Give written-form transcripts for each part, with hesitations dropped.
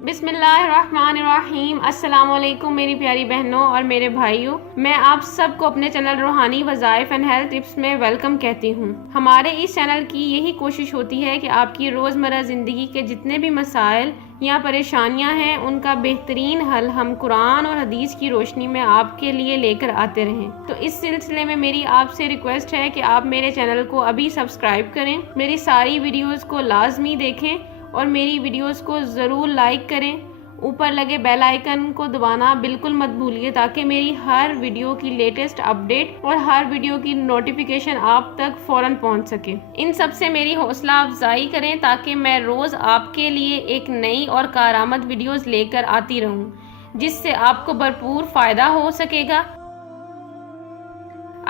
बिस्मिल्लाहिर्रहमानिर्रहीम। अस्सलाम वालेकुम मेरी प्यारी बहनों और मेरे भाइयों, मैं आप सबको अपने चैनल रूहानी वज़ाइफ एंड हेल्थ टिप्स में वेलकम कहती हूँ। हमारे इस चैनल की यही कोशिश होती है कि आपकी रोज़मर्रा ज़िंदगी के जितने भी मसाइल या परेशानियां हैं उनका बेहतरीन हल हम कुरान और हदीस की रोशनी में आपके लिए लेकर आते रहें। तो इस सिलसिले में मेरी आपसे रिक्वेस्ट है कि आप मेरे चैनल को अभी सब्सक्राइब करें, मेरी सारी वीडियोस को लाजमी देखें और मेरी वीडियोस को ज़रूर लाइक करें। ऊपर लगे बेल आइकन को दबाना बिल्कुल मत भूलिए ताकि मेरी हर वीडियो की लेटेस्ट अपडेट और हर वीडियो की नोटिफिकेशन आप तक फ़ौरन पहुंच सके। इन सब से मेरी हौसला अफजाई करें ताकि मैं रोज़ आपके लिए एक नई और कारआमद वीडियोस लेकर आती रहूं, जिससे आपको भरपूर फ़ायदा हो सकेगा।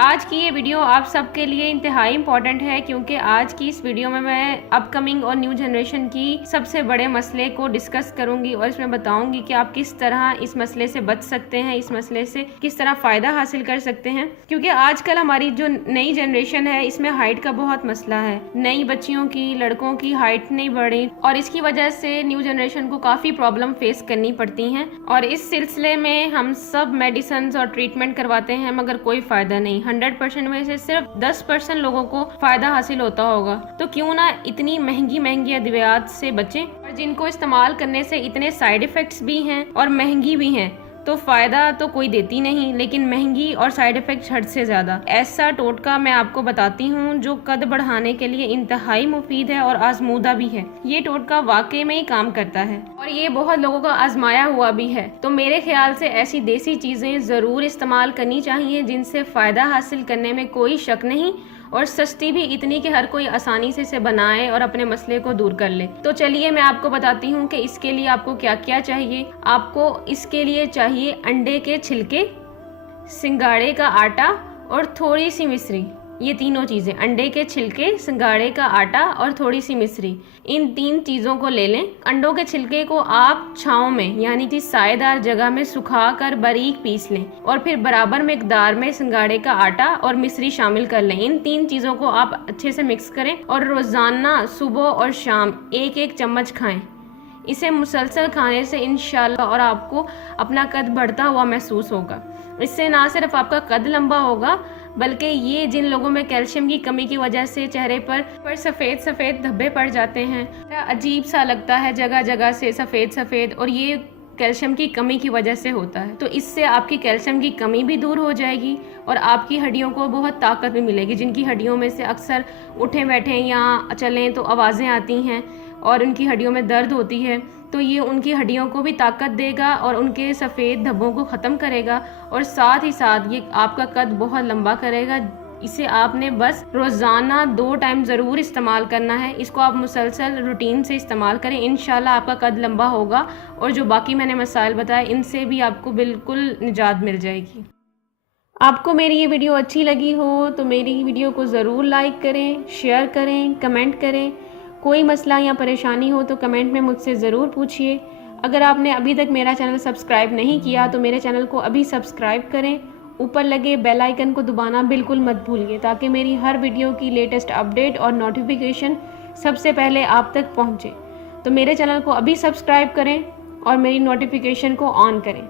आज की ये वीडियो आप सबके लिए इंतहाई इम्पॉर्टेंट है क्योंकि आज की इस वीडियो में मैं अपकमिंग और न्यू जनरेशन की सबसे बड़े मसले को डिस्कस करूंगी और इसमें बताऊंगी कि आप किस तरह इस मसले से बच सकते हैं, इस मसले से किस तरह फ़ायदा हासिल कर सकते हैं। क्योंकि आजकल हमारी जो नई जनरेशन है इसमें हाइट का बहुत मसला है। नई बच्चियों की, लड़कों की हाइट नहीं बढ़ी और इसकी वजह से न्यू जनरेशन को काफ़ी प्रॉब्लम फेस करनी पड़ती हैं और इस सिलसिले में हम सब मेडिसिन और ट्रीटमेंट करवाते हैं मगर कोई फ़ायदा नहीं। 100% में से सिर्फ 10% लोगों को फायदा हासिल होता होगा। तो क्यों ना इतनी महंगी महंगी अद्वियात से बचें, और जिनको इस्तेमाल करने से इतने साइड इफेक्ट्स भी हैं और महंगी भी हैं। तो फ़ायदा तो कोई देती नहीं लेकिन महंगी और साइड इफ़ेक्ट्स हद से ज़्यादा। ऐसा टोटका मैं आपको बताती हूँ जो कद बढ़ाने के लिए इंतहाई मुफीद है और आजमूदा भी है। ये टोटका वाकई में ही काम करता है और ये बहुत लोगों का आजमाया हुआ भी है। तो मेरे ख्याल से ऐसी देसी चीज़ें ज़रूर इस्तेमाल करनी चाहिए जिनसे फ़ायदा हासिल करने में कोई शक नहीं और सस्ती भी इतनी कि हर कोई आसानी से इसे बनाए और अपने मसले को दूर कर ले। तो चलिए मैं आपको बताती हूँ कि इसके लिए आपको क्या क्या चाहिए। आपको इसके लिए चाहिए अंडे के छिलके, सिंगाड़े का आटा और थोड़ी सी मिश्री। ये तीनों चीज़ें, अंडे के छिलके, सिंगाड़े का आटा और थोड़ी सी मिश्री, इन 3 चीज़ों को ले लें। अंडों के छिलके को आप छाँव में यानी कि सायेदार जगह में सुखाकर बारीक पीस लें और फिर बराबर मिकदार में सिंगाड़े का आटा और मिश्री शामिल कर लें। इन 3 चीज़ों को आप अच्छे से मिक्स करें और रोज़ाना सुबह और शाम 1-1 चम्मच खाएँ। इसे मुसलसल खाने से इंशाल्लाह और आपको अपना कद बढ़ता हुआ महसूस होगा। इससे ना सिर्फ आपका कद लंबा होगा बल्कि ये जिन लोगों में कैल्शियम की कमी की वजह से चेहरे पर सफ़ेद सफ़ेद धब्बे पड़ जाते हैं, अजीब सा लगता है जगह जगह से सफ़ेद सफ़ेद, और ये कैल्शियम की कमी की वजह से होता है। तो इससे आपकी कैल्शियम की कमी भी दूर हो जाएगी और आपकी हड्डियों को बहुत ताकत भी मिलेगी। जिनकी हड्डियों में से अक्सर उठें बैठें या चलें तो आवाज़ें आती हैं और उनकी हड्डियों में दर्द होती है, तो ये उनकी हड्डियों को भी ताकत देगा और उनके सफ़ेद धब्बों को ख़त्म करेगा और साथ ही साथ ये आपका कद बहुत लंबा करेगा। इसे आपने बस रोज़ाना 2 टाइम ज़रूर इस्तेमाल करना है। इसको आप मुसलसल रूटीन से इस्तेमाल करें, इंशाल्लाह आपका कद लंबा होगा और जो बाकी मैंने मसाइल बताए इनसे भी आपको बिल्कुल निजात मिल जाएगी। आपको मेरी ये वीडियो अच्छी लगी हो तो मेरी वीडियो को ज़रूर लाइक करें, शेयर करें, कमेंट करें। कोई मसला या परेशानी हो तो कमेंट में मुझसे ज़रूर पूछिए। अगर आपने अभी तक मेरा चैनल सब्सक्राइब नहीं किया तो मेरे चैनल को अभी सब्सक्राइब करें। ऊपर लगे बेल आइकन को दबाना बिल्कुल मत भूलिए ताकि मेरी हर वीडियो की लेटेस्ट अपडेट और नोटिफिकेशन सबसे पहले आप तक पहुंचे। तो मेरे चैनल को अभी सब्सक्राइब करें और मेरी नोटिफिकेशन को ऑन करें।